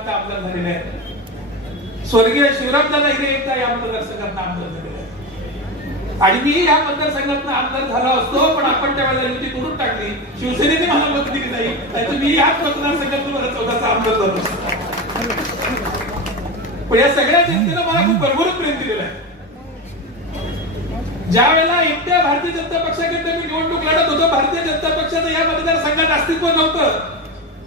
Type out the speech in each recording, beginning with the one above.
आता आमदार झालेले आहेत स्वर्गीय शिवरामदादा हिरे एकदा या मतदारसंघात आमदार झालेले आहेत आणि मी या मतदारसंघात आमदार झाला असतो पण आपण त्यावेळेला युती करून टाकली. शिवसेनेने मला मत दिली नाही. नाहीतर मी याच मतदारसंघातून मला चौदाचा आमदार झालो असतो. पण या सगळ्या जनतेनं मला खूप भरभरून प्रेम दिलेलं आहे. ज्या वेळेला एकट्या भारतीय जनता पक्षाकडे मी निवडणूक लढत होतो भारतीय जनता पक्षाचं या मतदारसंघात अस्तित्व नव्हतं.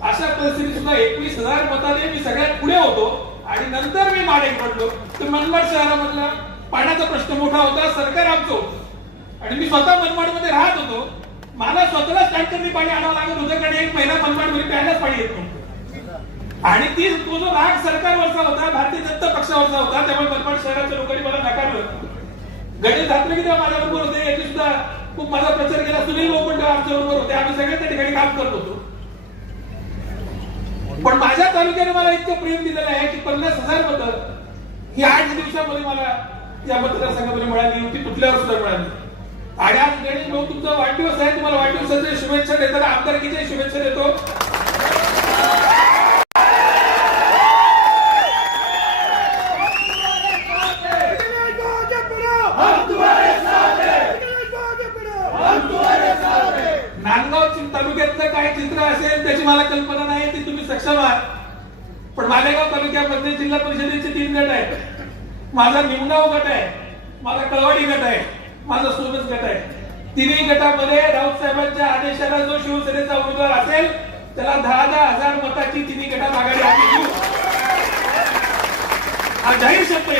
अशा परिस्थितीत सुद्धा एकवीस हजार मताने मी सगळ्यात पुढे होतो. आणि नंतर मी माडेक पडलो. तर मनमाड शहरामधला पाण्याचा प्रश्न मोठा होता. सरकार आमचं होतं. आणि मी स्वतः मनमाडमध्ये राहत होतो. मला स्वतःला टँकरने पाणी आणावं लागत होतं. कारण एक महिना मनमाडमध्ये प्यायलाच पाणी येत नव्हतं. आणि ती तो जो राग सरकारवरचा होता भारतीय जनता पक्षावरचा होता त्यामुळे मनमाड शहराच्या लोकांनी मला नाकारलं. गणेश धात्रे तेव्हा माझ्या बरोबर होते. याची सुद्धा खूप माझा प्रचार केला. सुनील लोखंड आमच्या बरोबर होते. आम्ही सगळे त्या ठिकाणी काम करत होतो. पण माझ्या तालुक्याने मला इतकं प्रेम दिलेलं आहे की पन्नास हजार मतं ही आठ दिवसामध्ये मला या मतदारसंघामध्ये मिळाली होती कुठल्यावर सुद्धा मिळाली आणि आज गणेश भाऊ तुमचा वाढदिवस आहे तुम्हाला वाढदिवसाच्या शुभेच्छा देताना आमदारकीच्या शुभेच्छा देतो. नांदगाव तालुक्यातलं काय चित्र असेल त्याची मला कल्पना नाही. नक्षलवाद पण मालेगाव तालुक्यामध्ये जिल्हा परिषदेचे तीन गट आहेत. माझा निमगाव गट आहे माझा कळवाडी गट आहे माझा सोनस गट आहे. तिन्ही गटामध्ये राऊत साहेबांच्या आदेशाला जो शिवसेनेचा उमेदवार असेल त्याला दहा दहा हजार मताची तिन्ही गटात आघाडी आली देऊ. हा जाहीर शब्द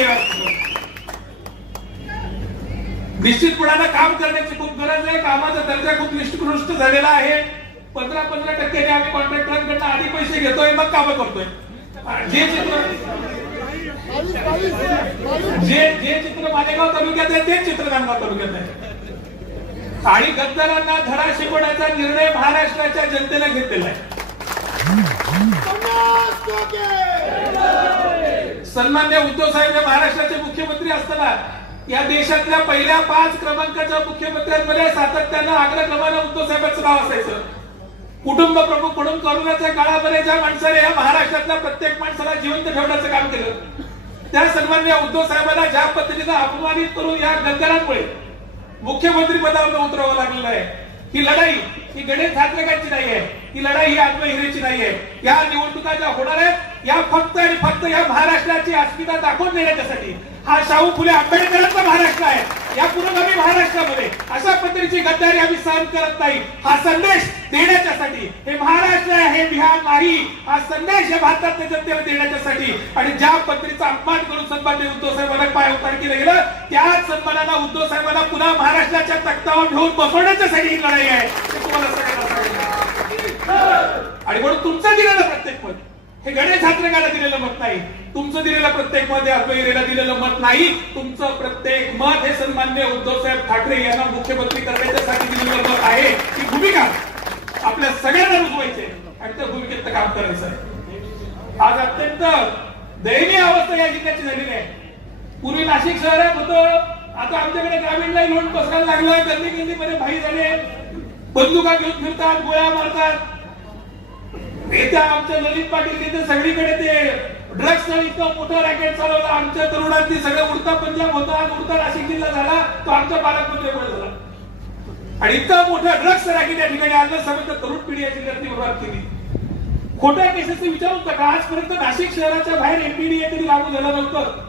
निश्चितपणानं काम करण्याची खूप गरज आहे. कामाचा दर्जा खूप निष्कृष्ट झालेला आहे. पंधरा पंधरा टक्क्याने आम्ही कॉन्ट्रॅक्टरांकडनं आधी पैसे घेतोय मग काम करतोय. जे चित्र जे जे चित्र मालेगाव तालुक्यात आहे तेच चित्र नांदगाव तालुक्यात आहे. आणि गद्दारांना धडा शिकवण्याचा निर्णय महाराष्ट्राच्या जनतेने घेतलेला आहे. सन्मान्य उद्धव साहेब हे महाराष्ट्राचे मुख्यमंत्री असताना या देशातल्या पहिल्या पाच क्रमांकाच्या मुख्यमंत्र्यांमध्ये सातत्यानं अग्रक्रमानं उद्धव साहेबांचं नाव असायचं. कुटुंब प्रमुख म्हणून कोरोनाच्या काळामध्ये ज्या माणसाने या महाराष्ट्रातल्या प्रत्येक माणसाला जिवंत ठेवण्याचं काम केलं त्या सन्मान्य उद्धव साहेबांना ज्या पद्धतीनं अपमानित करून या गद्दारांमुळे मुख्यमंत्री पदावर उतरावं लागलेलं आहे. ही लढाई ही गणेश ठाकरेंची नाही आहे ही लढाई ही आत्महिरेची नाही आहे. या निवडणुका ज्या होणार आहेत या फक्त आणि फक्त या महाराष्ट्राची अस्मिता दाखवून देण्याच्यासाठी हा शाहू फुले आंबेडकरांचा महाराष्ट्र आहे. या पुरोगामी महाराष्ट्रामध्ये अशा पद्धतीची गद्दारी आम्ही सहन करत नाही. हा संदेश देण्याच्यासाठी हे महाराष्ट्र आहे हे बिहार नाही. हा संदेश या भारतातल्या जनतेला देण्याच्यासाठी. आणि ज्या पत्रीचा अपमान करून सन्मान्य उद्धव साहेबांना पाय उतार केलं गेलं त्याच सन्मानाला उद्धव साहेबांना पुन्हा महाराष्ट्राच्या तख्तावर घेऊन बसवण्याच्यासाठी ही लढाई आहे. ते तुम्हाला सगळ्यांना सांगितलं. आणि म्हणून तुमचं दिलेलं प्रत्येक पण हे गणेश हात्रेकाला दिलेलं मत नाही. तुमचं दिलेलं प्रत्येक मत हे अद्वैरेला दिलेलं मत नाही. तुमचं प्रत्येक मत हे सन्मान्य उद्धव साहेब ठाकरे यांना मुख्यमंत्री करण्याच्यासाठी दिलेलं मत आहे. ही भूमिका आपल्या सगळ्यांना रुजवायची आणि त्या भूमिकेत काम करायचं आहे. आज अत्यंत दयनीय अवस्था या जिल्ह्याची झालेली आहे. पूर्वी नाशिक शहरात होतं. आता आमच्याकडे ग्रामीण लाईन म्हणून बसायला लागलं गर्दी गल्लीमध्ये भाई झाले. बंदुका घेऊन फिरतात गोळ्या मारतात. येत्या आमच्या ललित पाटील तिथे सगळीकडे ते ड्रग्स इतकं मोठं रॅकेट चालवलं. आमच्या तरुणांनी सगळं उडता पंजाब होता. आज उडता नाशिक जिल्हा झाला. तो आमच्या पालकमंत्र्यामुळे झाला. आणि इतकं मोठं ड्रग्स रॅकेट या ठिकाणी आणलं समजा तरुण पिढी या जिल्ह्यातली निर्माण केली. खोट्या केसेसचे विचारू नका आजपर्यंत नाशिक शहराच्या बाहेर एमपीडीए तरी लागू झालं नव्हतं.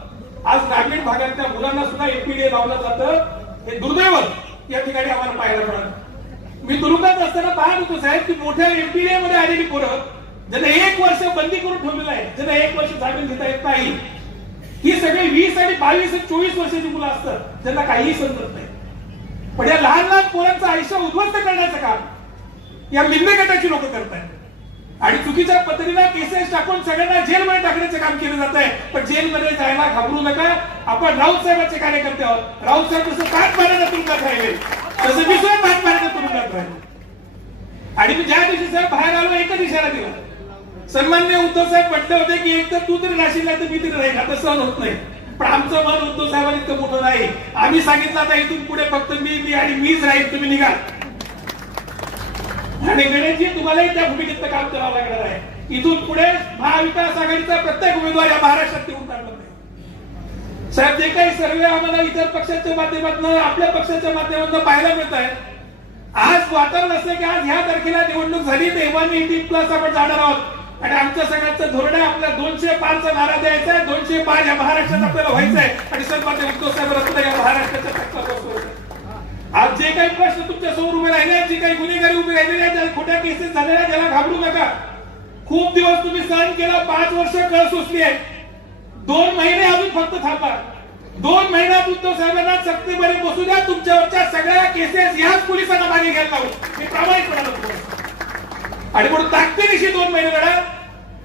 आज ग्रामीण भागातल्या मुलांना सुद्धा एमपीडीए लावलं जातं. हे दुर्दैव या ठिकाणी आम्हाला पाहायला मिळालं. मी तुरुंगात असताना पाहत होतो साहेब की मोठ्या एमपीए मध्ये आलेली पोरं ज्यांना एक वर्ष बंदी करून ठेवलेलं आहे ज्यांना एक वर्ष जामीन घेता येत नाही. ही सगळी वीस आणि बावीस आणि चोवीस वर्षाची मुलं असतात ज्यांना काहीही समजत नाही. पण या लहान लहान पोरांचं आयुष्य उद्ध्वस्त करण्याचं काम या मिंदे गटाची लोक करतायत. आणि चुकीच्या पद्धतीला केसेस टाकून सगळ्यांना जेलमध्ये टाकण्याचं काम केलं जात आहे पण जेलमध्ये जायला घाबरू नका. आपण राऊत साहेबांचे कार्यकर्ते आहोत. राऊत साहेब जसं पाच महिन्याचा तुमचा राहिले. तसं मी सुद्धा पाच महिन्याचा तुरुंगात आणि मी ज्या दिवशी साहेब बाहेर आलो एकच इशारा दिला सन्मान्य उद्धव साहेब म्हटले होते की एक तर तू तरी नाशिकला तर मी तरी राहील आता सहन होत नाही. पण आमचं मन उद्धव साहेबांनी इतकं मोठं नाही. आम्ही सांगितलं आता इथून पुढे फक्त मी मी आणि मीच राहील तुम्ही निघा. आणि गणेशजी तुम्हालाही त्या भूमिकेत काम करावं लागणार आहे. इथून पुढे महाविकास आघाडीचा प्रत्येक उमेदवार या महाराष्ट्रात येऊन काढला नाही. साहेब जे काही सर्वे आम्हाला इतर पक्षाच्या माध्यमातून आपल्या पक्षाच्या माध्यमातून पाहायला मिळत आहे आज वातावरण असं की आज ह्या तारखेला निवडणूक झाली तेव्हा मी तीन प्लस आपण जाणार आहोत. आणि आमच्या सगळ्यांचं धोरण आहे आपल्या दोनशे पाचचा नारा द्यायचा आहे दोनशे पाच या महाराष्ट्रात आपल्याला व्हायचं आहे. आणि सन्मान्य उद्धव साहेब रत्न या महाराष्ट्राच्या आज जे काही प्रश्न तुमच्यासमोर उभे राहिले जे काही गुन्हेगारी उभी राहिलेली आहे ज्या खोट्या केसेस झालेल्या त्याला घाबरू नका. खूप दिवस तुम्ही सहन केला पाच वर्ष कळ सोसली आहे दोन महिने अजून फक्त थांबा. दोन महिन्यात उद्धव साहेबांना सक्तीमध्ये बसू द्या तुमच्यावरच्या सगळ्या केसेस याच पोलिसांना मागे घ्यायला लावू. मी प्रामाणिकपणा आणि म्हणून ताकदीनिशी दोन महिने लढा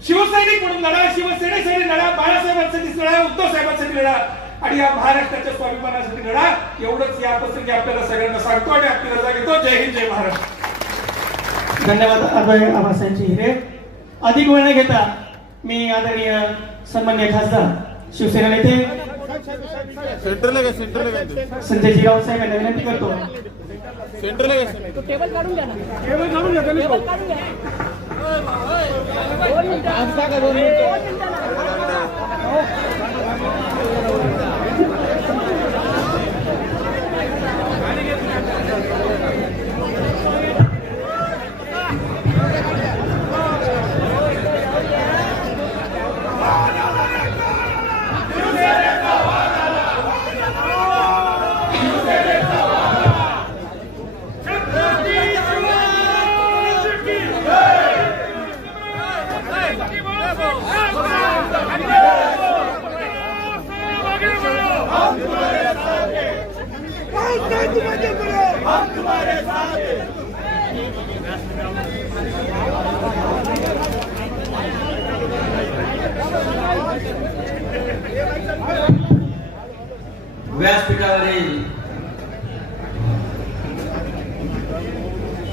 शिवसैनिक म्हणून लढा शिवसेनेसाठी लढा बाळासाहेबांसाठी लढा उद्धव साहेबांसाठी लढा आणि या महाराष्ट्राच्या स्वाभिमानासाठी लढा. एवढंच या प्रसंगी आपल्याला सगळ्यांना सांगतो आणि आपली रजा घेतो. जय हिंद जय महाराष्ट्र. धन्यवाद अभय आबासांची हिरे. अधिक वेळ न घेता मी आदरणीय सन्मान्य खासदार शिवसेना नेते सेंटरला घ्या सेंटरला घ्या संजयजी राऊत साहेब यांना विनंती करतो. सेंटरला घ्या तो टेबल काढून घ्या ना. टेबल काढून घ्या टेबल काढून घ्या. दोन मिनिटं. दोन मिनिटं?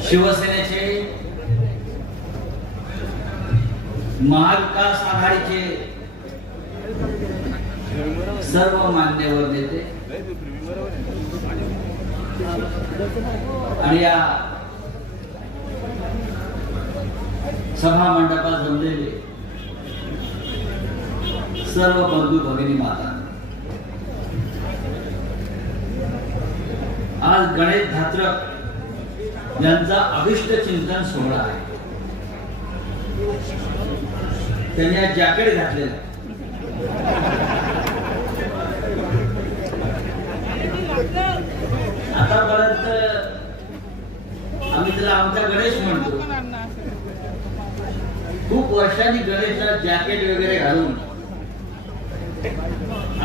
शिवसेनेचे महाविकास आघाडीचे सर्व मान्यवर नेते आणि या सभा मंडपात जमलेले सर्व बंधू भगिनी माता आज गणेश धात्रक यांचा अभिष्ट चिंतन सोहळा आहे. त्यांनी आज जॅकेट घातलेला आतापर्यंत आम्ही त्याला आमचा गणेश म्हणतो. खूप वर्षांनी गणेशला जॅकेट वगैरे घालून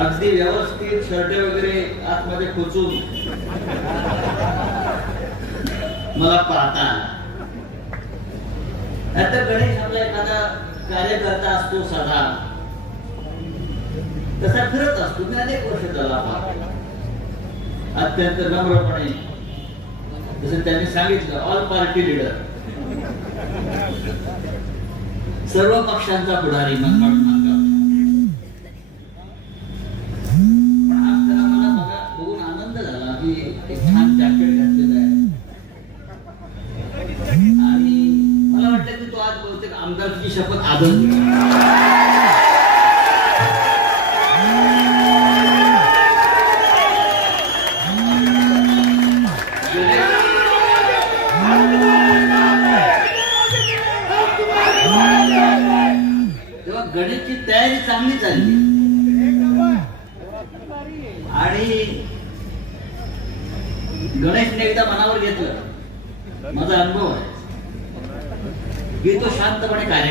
अगदी व्यवस्थित शर्ट वगैरे आतमध्ये खोचून मला पाहता आला. नाहीतर गणेश आपला एखादा कार्यकर्ता असतो सदा. तसा फिरत असतो. मी अनेक वर्ष त्याला अत्यंत नम्रपणे. जसं त्यांनी सांगितलं ऑल पार्टी लिडर सर्व पक्षांचा पुढारी मनमाड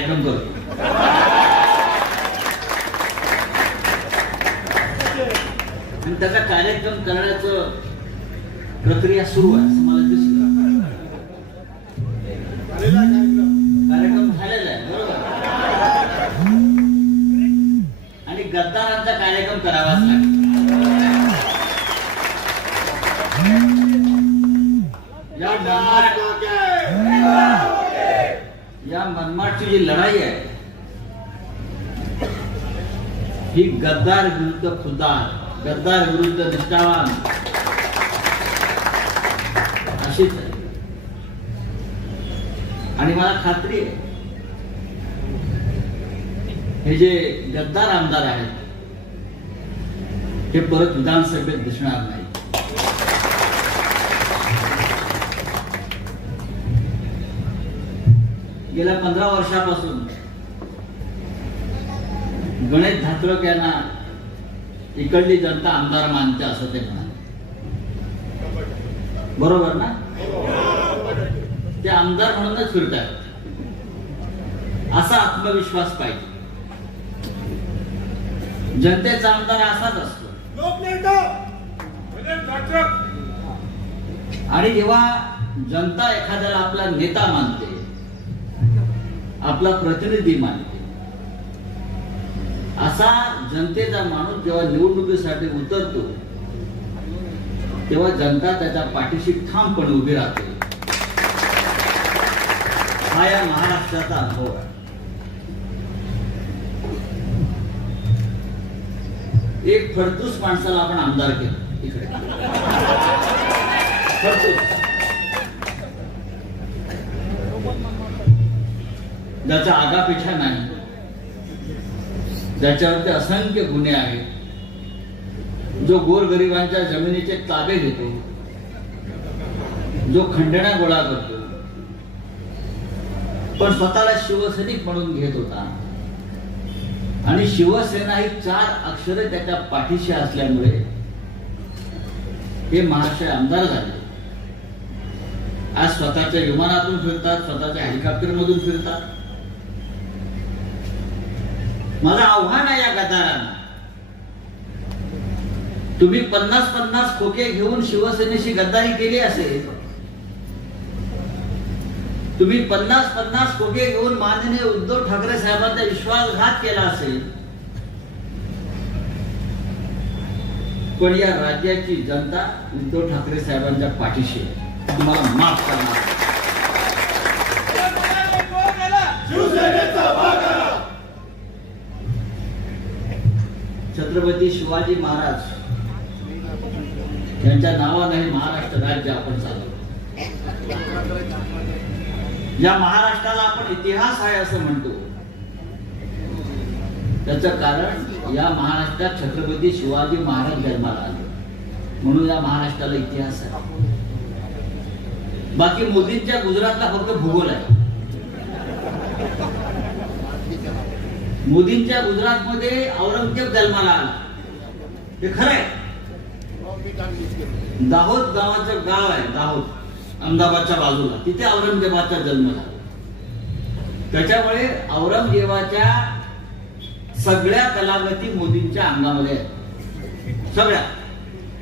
कार्यक्रम करतो आणि त्याचा कार्यक्रम करण्याचं प्रक्रिया सुरू आहे असं मला दिसत कार्यक्रम झालेला आहे बरोबर आणि गद्दारांचा कार्यक्रम करावाच लागेल या मनमाड या मनमाडची जी लढाई आहे ही गद्दार विरुद्ध खुद्दार गद्दार विरुद्ध निष्ठावान. अशीच आहे. आणि मला खात्री आहे हे जे गद्दार आमदार आहेत हे परत विधानसभेत दिसणार नाही. गेल्या पंधरा वर्षापासून गणेश धात्रक यांना इकडली जनता आमदार मानते असं ते म्हणाले. बरोबर ना? ते आमदार म्हणूनच फिरतात. असा आत्मविश्वास पाहिजे. जनतेचा आमदार असाच असतो. आणि जेव्हा जनता एखाद्याला आपला नेता मानते आपला प्रतिनिधी मानते असा जनतेचा माणूस जेव्हा निवडणुकीसाठी उतरतो तेव्हा जनता त्याच्या पाठीशी ठामपणे उभी राहते. हा या महाराष्ट्राचा अनुभव आहे. एक फडतूस माणसाला आपण आमदार केलं. इकडे. फडतूस. ज्याचा आगापिछा नाही. ज्याच्यावरती असंख्य गुन्हे आहेत. जो गोरगरिबांच्या जमिनीचे ताबे घेतो जो खंडणा गोळा करतो पण स्वतःला शिवसैनिक म्हणून घेत होता. आणि शिवसेना ही चार अक्षरे त्याच्या पाठीशी असल्यामुळे हे महाशय आमदार झाले. आज स्वतःच्या विमानातून फिरतात स्वतःच्या हेलिकॉप्टर मधून फिरतात. माझं आव्हान आहे या गद्दारांना तुम्ही पन्नास पन्नास खोके घेऊन शिवसेनेशी गद्दारी केली असेल. तुम्ही पन्नास पन्नास खोके घेऊन माननीय उद्धव ठाकरे साहेबांचा विश्वासघात केला असेल. पण या राज्याची जनता उद्धव ठाकरे साहेबांच्या पाठीशी तुम्हाला माफ करणार. छत्रपती शिवाजी महाराज यांच्या नावाने महाराष्ट्र राज्य आपण चालवतो. या महाराष्ट्राला आपण इतिहास आहे असं म्हणतो. त्याच कारण या महाराष्ट्रात छत्रपती शिवाजी महाराज जन्माला आले. म्हणून या महाराष्ट्राला इतिहास आहे. बाकी मोदींच्या गुजरातला फक्त भूगोल आहे. मोदींच्या गुजरात मध्ये औरंगजेब जन्माला आला. हे खरं आहे. दाहोद गावाचं गाव आहे दाहोद. अहमदाबादच्या बाजूला. तिथे औरंगजेबाचा जन्म झाला. त्याच्यामुळे औरंगजेबाच्या सगळ्या कलागती मोदींच्या अंगामध्ये आहेत. सगळ्या.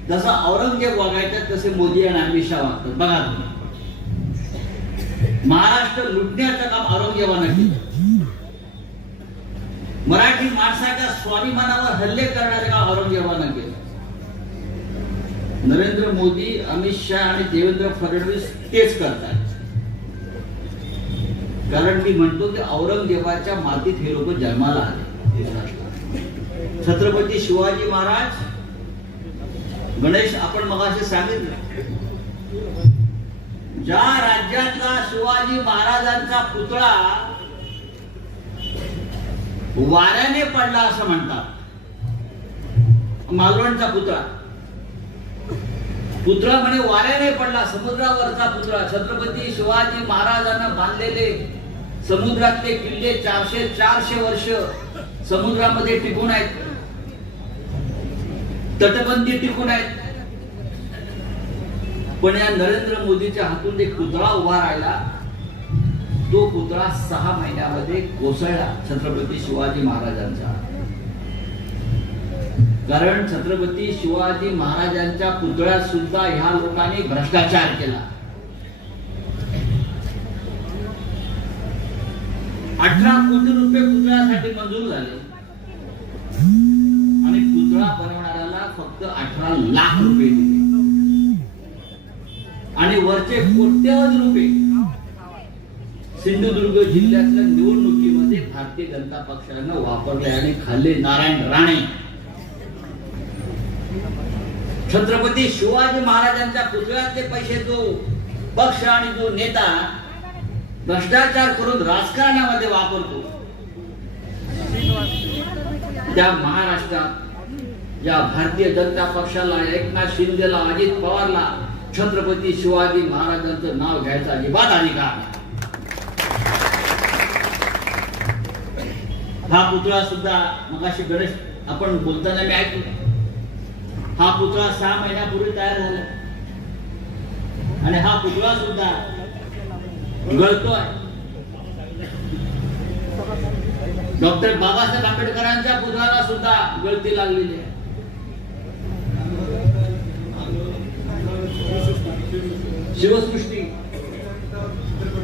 जसं औरंगजेब वागायचं तसे मोदी आणि अमित शहा वागतात. बघा महाराष्ट्र लुटण्याचं काम औरंगजेबानं केलं. मराठी माणसाच्या स्वाभिमानावर हल्ले करणारे का औरंगजेबानं केलं नरेंद्र मोदी अमित शहा आणि देवेंद्र फडणवीस तेच करतात. कारण मी म्हणतो की औरंगजेबाच्या मातीत हे लोक जन्माला आले. छत्रपती शिवाजी महाराज गणेश आपण मगाशी सांगितलं. ज्या राज्यातला शिवाजी महाराजांचा पुतळा वाऱ्याने पडला असं म्हणतात. मालवणचा पुतळा. पुतळा म्हणे वाऱ्याने पडला समुद्रावरचा पुतळा. छत्रपती शिवाजी महाराजांना बांधलेले समुद्रातले किल्ले चारशे चारशे वर्ष समुद्रामध्ये टिकून आहेत. तटबंदी टिकून आहेत. पण या नरेंद्र मोदीच्या हातून एक पुतळा उभा राहिला. तो पुतळा सहा महिन्यामध्ये कोसळला छत्रपती शिवाजी महाराजांचा. कारण छत्रपती शिवाजी महाराजांच्या पुतळ्यात सुद्धा ह्या लोकांनी भ्रष्टाचार केला. अठरा कोटी रुपये पुतळ्यासाठी मंजूर झाले. आणि पुतळा बनवणाऱ्याला फक्त अठरा लाख रुपये दिले. आणि वरचे कोट्यवधी रुपये सिंधुदुर्ग जिल्ह्यातल्या निवडणुकीमध्ये भारतीय जनता पक्षानं वापरले आणि खाल्ले नारायण राणे. छत्रपती शिवाजी महाराजांच्या पुतळ्यातले पैसे जो पक्ष आणि जो नेता भ्रष्टाचार करून राजकारणामध्ये वापरतो त्या महाराष्ट्रात या भारतीय जनता पक्षाला एकनाथ शिंदेला अजित पवारला छत्रपती शिवाजी महाराजांचं नाव घ्यायचा अजिबात अधिकार हा पुतळा सुद्धा मगाशी गणेश आपण बोलताना मी ऐकलो हा पुतळा सहा महिन्यापूर्वी तयार झाला. आणि हा पुतळा सुद्धा गळतोय. डॉक्टर बाबासाहेब आंबेडकरांच्या पुतळ्याला सुद्धा गळती लागलेली आहे. शिवसृष्टी.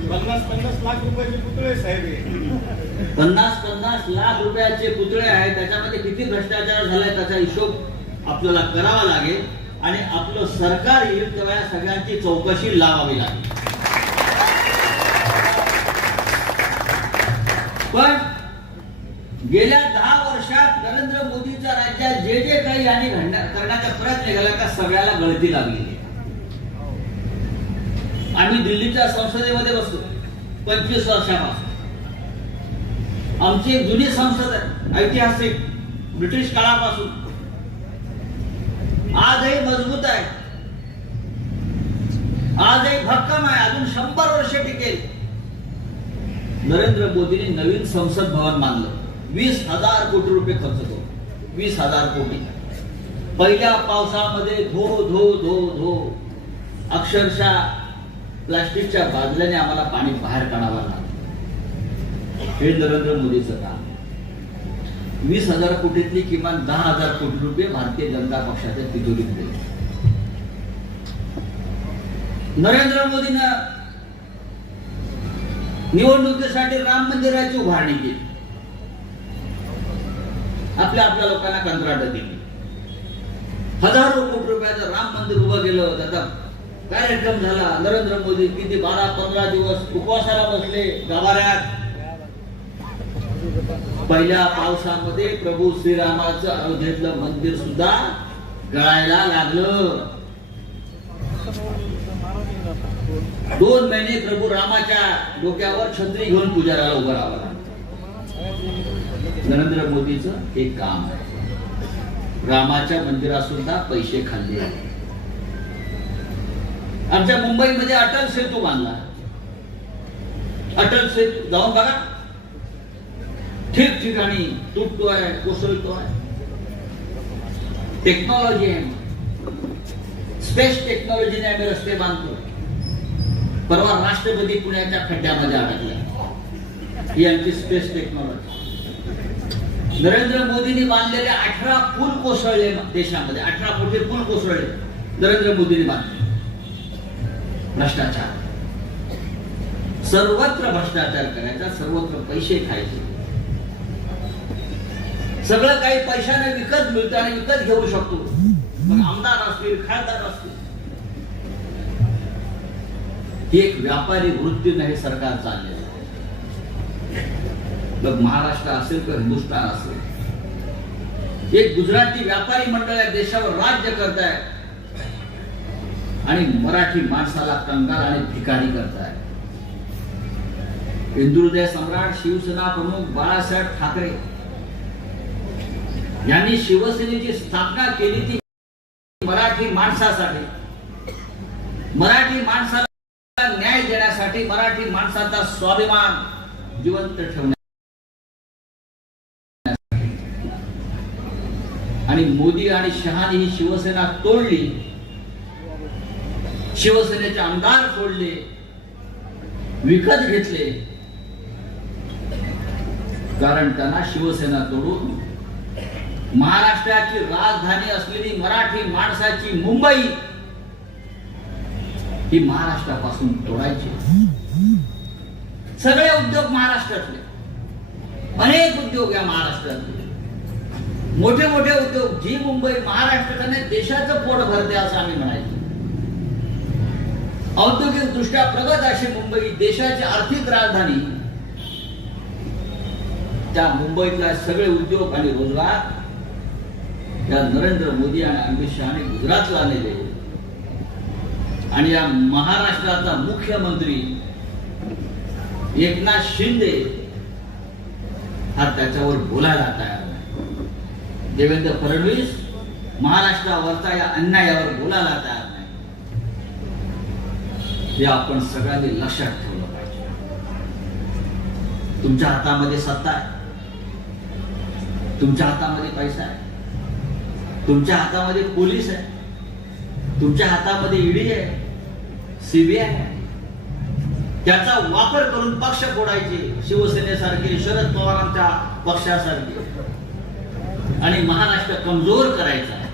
पन्नास पन्नास लाख रुपयाचे पुतळे साहेब पन्नास पन्नास लाख रुपयाचे पुतळे आहेत. त्याच्यामध्ये किती भ्रष्टाचार झालाय त्याचा हिशोब आपल्याला करावा लागेल. आणि आपलं सरकार येईल तेव्हा या सगळ्यांची चौकशी लावावी लागेल. पण गेल्या दहा वर्षात नरेंद्र मोदीच्या राज्यात जे जे काही यांनी करण्याचा प्रयत्न केला त्या सगळ्याला गळती लागलेली आम्ही दिल्लीच्या संसदेमध्ये बसतो पंचवीस वर्षापासून. आमची एक जुनी संसद आहे ऐतिहासिक ब्रिटिश काळापासून. आजही मजबूत आहे. आजही भक्कम आहे. अजून शंभर वर्ष टिकेल. नरेंद्र मोदींनी नवीन संसद भवन बांधलं वीस हजार कोटी रुपये खर्च करू. वीस हजार कोटी. पहिल्या पावसामध्ये धो धो धो धो. अक्षरशः प्लास्टिकच्या बादल्याने आम्हाला पाणी बाहेर काढावं लागलं. हे नरेंद्र मोदीचं काम वीस हजार कोटीतली किमान दहा हजार कोटी रुपये भारतीय जनता पक्षाच्या तिजोरीत गेले नरेंद्र मोदीनं निवडणुकीसाठी राम मंदिराची उभारणी केली. आपल्या आपल्या लोकांना कंत्राट दिली. हजारो कोटी रुपयाचं राम मंदिर उभं केलं त्याचा कार्यक्रम झाला? नरेंद्र मोदी किती बारा पंधरा दिवस उपवासाला बसले गाभाऱ्यात. पहिल्या पावसामध्ये प्रभू श्रीरामाचं अयोध्येतलं मंदिर सुद्धा गळायला लागलं. दोन महिने प्रभू रामाच्या डोक्यावर छत्री घेऊन पुजाराला उभं राहावं नरेंद्र मोदीचं हे काम आहे. रामाच्या मंदिरात सुद्धा पैसे खाल्ले आमच्या मुंबईमध्ये अटल सेतू बांधला. अटल सेतू जाऊन बघा. ठिकठिकाणी तुटतोय कोसळतोय टेक्नॉलॉजी आहे. स्पेस टेक्नॉलॉजीने आम्ही रस्ते बांधतोय. परवा राष्ट्रपती पुण्याच्या खड्ड्यामध्ये अडकले. ही आमची स्पेस टेक्नॉलॉजी नरेंद्र मोदींनी बांधलेले अठरा पूल कोसळले देशामध्ये. अठरा कोटी पूल कोसळले. नरेंद्र मोदींनी बांधले. भ्रष्टाचार. सर्वत्र भ्रष्टाचार करायचा सर्वत्र पैसे खायचे. सगळं काही पैशाने विकत मिळतं आणि विकत घेऊ शकतो. मग आमदार असतील खासदार असतील. ही एक व्यापारी वृत्ती हे सरकार चाललेलं मग महाराष्ट्र असेल तर हिंदुस्थान असेल. एक गुजराती व्यापारी मंडळ या देशावर राज्य करताय. आणि मराठी माणसाला कंगाल आणि भिकारी करताय. हिंदुहृदय सम्राट शिवसेना प्रमुख बाळासाहेब ठाकरे. यांनी शिवसेनेची स्थापना केली ती मराठी माणसासाठी. मराठी माणसाला न्याय देण्यासाठी मराठी माणसाचा स्वाभिमान जिवंत ठेवण्या आणि मोदी आणि शहानी ही शिवसेना तोडली. शिवसेनेचे आमदार सोडले विकत घेतले. कारण त्यांना शिवसेना तोडून महाराष्ट्राची राजधानी असलेली मराठी माणसाची मुंबई ही महाराष्ट्रापासून तोडायची. सगळे उद्योग महाराष्ट्रातले. अनेक उद्योग या महाराष्ट्रातले. मोठे मोठे उद्योग जी मुंबई महाराष्ट्राने देशाचं पोट भरते असं आम्ही म्हणायचो. औद्योगिक दृष्ट्या प्रगत अशी मुंबई देशाची आर्थिक राजधानी. त्या मुंबईतला सगळे उद्योग आणि रोजगार या नरेंद्र मोदी आणि अमित शहाने गुजरातला आलेले आणि या महाराष्ट्राचा मुख्यमंत्री एकनाथ शिंदे हा त्याच्यावर बोलायला तयार नाही. देवेंद्र फडणवीस महाराष्ट्रावरचा या अन्यायावर बोलायला तयार नाही. हे आपण सगळ्यांनी लक्षात ठेवलं पाहिजे. तुमच्या हातामध्ये सत्ता आहे. तुमच्या हातामध्ये पैसा आहे. तुमच्या हातामध्ये पोलीस आहे. तुमच्या हातामध्ये ईडी आहे. सीबीआय आहे. त्याचा वापर करून पक्ष फोडायचे शिवसेनेसारखे शरद पवारांच्या पक्षासारखे. आणि महाराष्ट्र कमजोर करायचा आहे.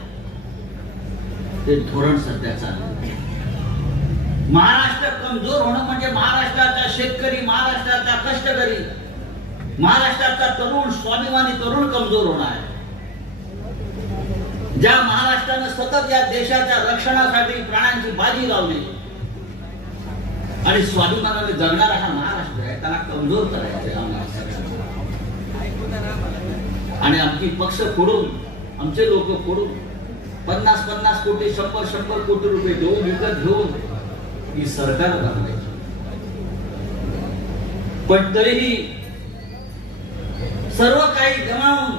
ते धोरण सध्या चालू महाराष्ट्र कमजोर होणं म्हणजे महाराष्ट्राचा शेतकरी महाराष्ट्राचा कष्टकरी महाराष्ट्राचा तरुण स्वाभिमानी तरुण कमजोर होणार आहे. ज्या महाराष्ट्रानं सतत या देशाच्या रक्षणासाठी प्राणांची बाजी लावली. आणि स्वाभिमानाने जगणारा हा महाराष्ट्र आहे त्याला कमजोर करायचं आणि आमची पक्ष फोडून आमचे लोक फोडून पन्नास पन्नास कोटी शंभर शंभर कोटी रुपये देऊन विकत घेऊन ही सरकार बनवायची. पण तरीही सर्व काही गमावून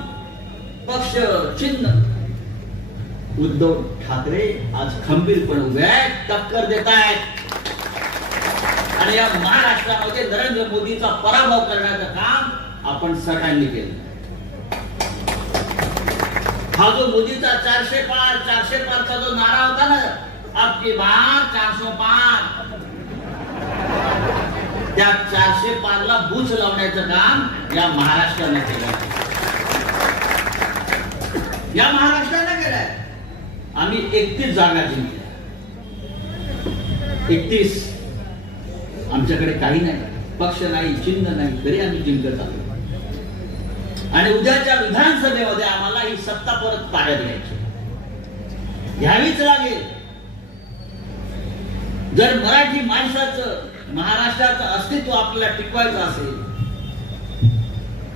पक्ष चिन्ह उद्धव ठाकरे आज खंबीरपणे उभे आहेत. टक्कर देत आहेत. आणि या महाराष्ट्रामध्ये नरेंद्र मोदीचा पराभव करण्याचं काम आपण सगळ्यांनी केलं. हा जो मोदीचा चारशे पार चारशे पारचा जो नारा होता ना आपकी बार चारशे पार. त्या चारशे पारला बूथ लावण्याचं काम या महाराष्ट्राने केलं. या महाराष्ट्राने केलंय. आम्ही एकतीस जागा जिंकल्या. एकतीस. आमच्याकडे काही नाही पक्ष नाही चिन्ह नाही तरी आम्ही जिंकत आलो आणि उद्याच्या विधानसभेमध्ये आम्हाला ही सत्ता परत ताब्यात घ्यायची घ्यावीच लागेल. जर मराठी माणसाचं महाराष्ट्राचं अस्तित्व आपल्याला टिकवायचं असेल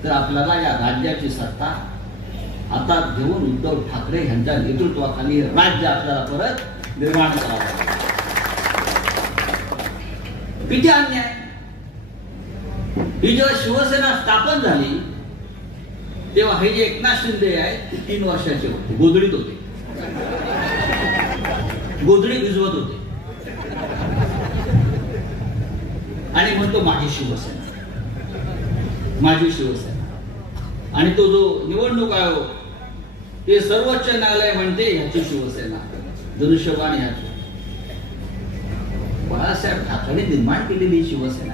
तर आपल्याला या राज्याची सत्ता हातात घेऊन उद्धव ठाकरे यांच्या नेतृत्वाखाली राज्य आपल्याला परत निर्माण करावं किती अन्याय? ही जेव्हा शिवसेना स्थापन झाली तेव्हा हे जे एकनाथ शिंदे आहेत ते तीन वर्षाचे होते. गोधडीत होते. गोधडी भिजवत होते. आणि म्हणतो माझी शिवसेना. माझी शिवसेना. आणि तो जो निवडणूक आयोग ते सर्वोच्च न्यायालय म्हणते ह्याची शिवसेना. धनुष्यबाण ह्याची बाळासाहेब ठाकरे निर्माण केलेली शिवसेना.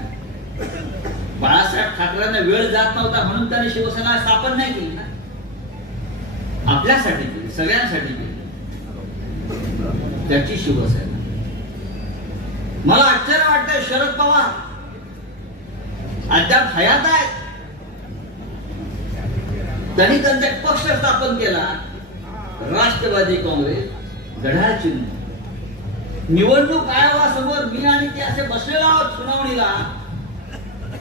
बाळासाहेब ठाकरेंना वेळ जात नव्हता म्हणून त्यांनी शिवसेना स्थापन नाही केली ना. आपल्यासाठी केली सगळ्यांसाठी केली. त्याची शिवसेना. मला आश्चर्य वाटतंय शरद पवार. अद्याप हयात आहेत. त्यांनी त्यांचा पक्ष स्थापन केला. राष्ट्रवादी काँग्रेस घड्याळ चिन्ह. निवडणूक आयोगासमोर मी आणि ते असे बसलेलो आहोत सुनावणीला.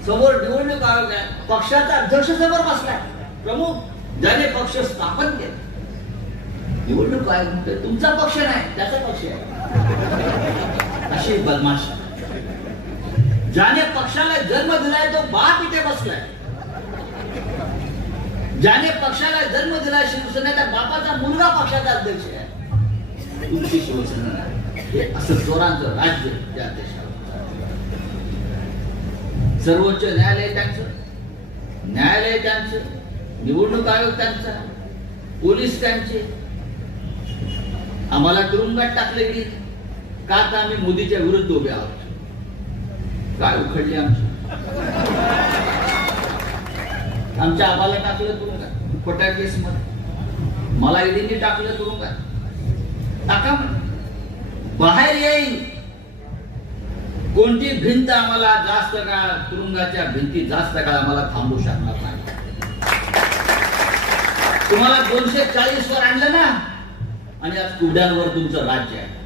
समोर निवडणूक आयोग पक्षाचा अध्यक्ष समोर बसलाय. प्रमुख ज्याने पक्ष स्थापन केला. निवडणूक आयोग म्हणतोय तुमचा पक्ष नाही त्याचा पक्ष आहे. अशी बदमाश. ज्याने पक्षाला जन्म दिलाय तो बाप इथे बसलाय. ज्याने पक्षाला जन्म दिला शिवसेना त्या बापाचा मुलगा पक्षाचा अध्यक्ष आहे. तुमची शिवसेना हे असं चोरांचं राज्य त्या देशावर सर्वोच्च न्यायालय त्यांचं. न्यायालय त्यांचं. निवडणूक आयोग त्यांचा. पोलीस त्यांचे. आम्हाला तुरुंगात टाकले की का तर आम्ही मोदीच्या विरुद्ध उभे आहोत? काय उखडली आमची? आमच्या आबाला टाकलं तुरुंगात खोट्या केस मध्ये मला ईडीने टाकलं तुरुंगात. टाका म्हण. बाहेर येईल कोणती भिंत आम्हाला जास्त काळ तुरुंगाच्या भिंती जास्त काळ आम्हाला थांबू शकणार नाही. तुम्हाला दोनशे चाळीस वर आणलं ना? आणि आज कुड्यांवर तुमचं राज्य आहे.